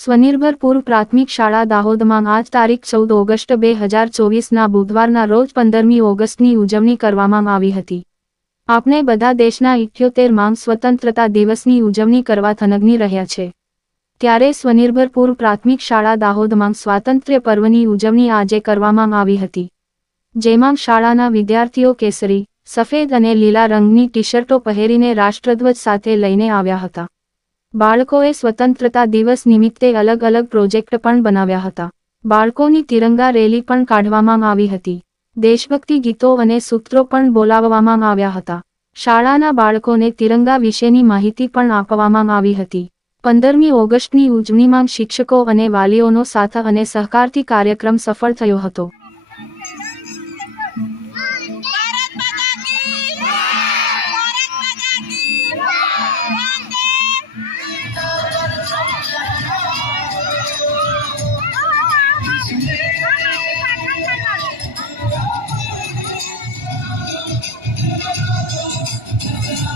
સ્વનિર્ભર પૂર્વ પ્રાથમિક શાળા દાહોદમાં આજ તારીખ ચૌદ ઓગસ્ટ બે હજાર ચોવીસના બુધવારના રોજ પંદરમી ઓગસ્ટની ઉજવણી કરવામાં આવી હતી આપણે બધા દેશના ઇઠ્યોતેરમાં સ્વતંત્રતા દિવસની ઉજવણી કરવા થનગની રહ્યા છે ત્યારે સ્વનિર્ભર પૂર્વ પ્રાથમિક શાળા દાહોદમાં સ્વાતંત્ર્ય પર્વની ઉજવણી આજે કરવામાં આવી હતી જેમાં શાળાના વિદ્યાર્થીઓ કેસરી સફેદ અને લીલા રંગની ટી શર્ટો પહેરીને રાષ્ટ્રધ્વજ સાથે લઈને આવ્યા હતા બાળકોએ સ્વતંત્રતા દિવસ નિમિત્તે અલગ અલગ પ્રોજેક્ટ પણ બનાવ્યા હતા બાળકોની તિરંગા રેલી પણ કાઢવામાં આવી હતી દેશભક્તિ ગીતો અને સૂત્રો પણ બોલાવવામાં આવ્યા હતા શાળાના બાળકોને તિરંગા વિશેની માહિતી પણ આપવામાં આવી હતી પંદરમી ઓગસ્ટની ઉજવણીમાં શિક્ષકો અને વાલીઓનો સાથ અને સહકારથી કાર્યક્રમ સફળ થયો હતો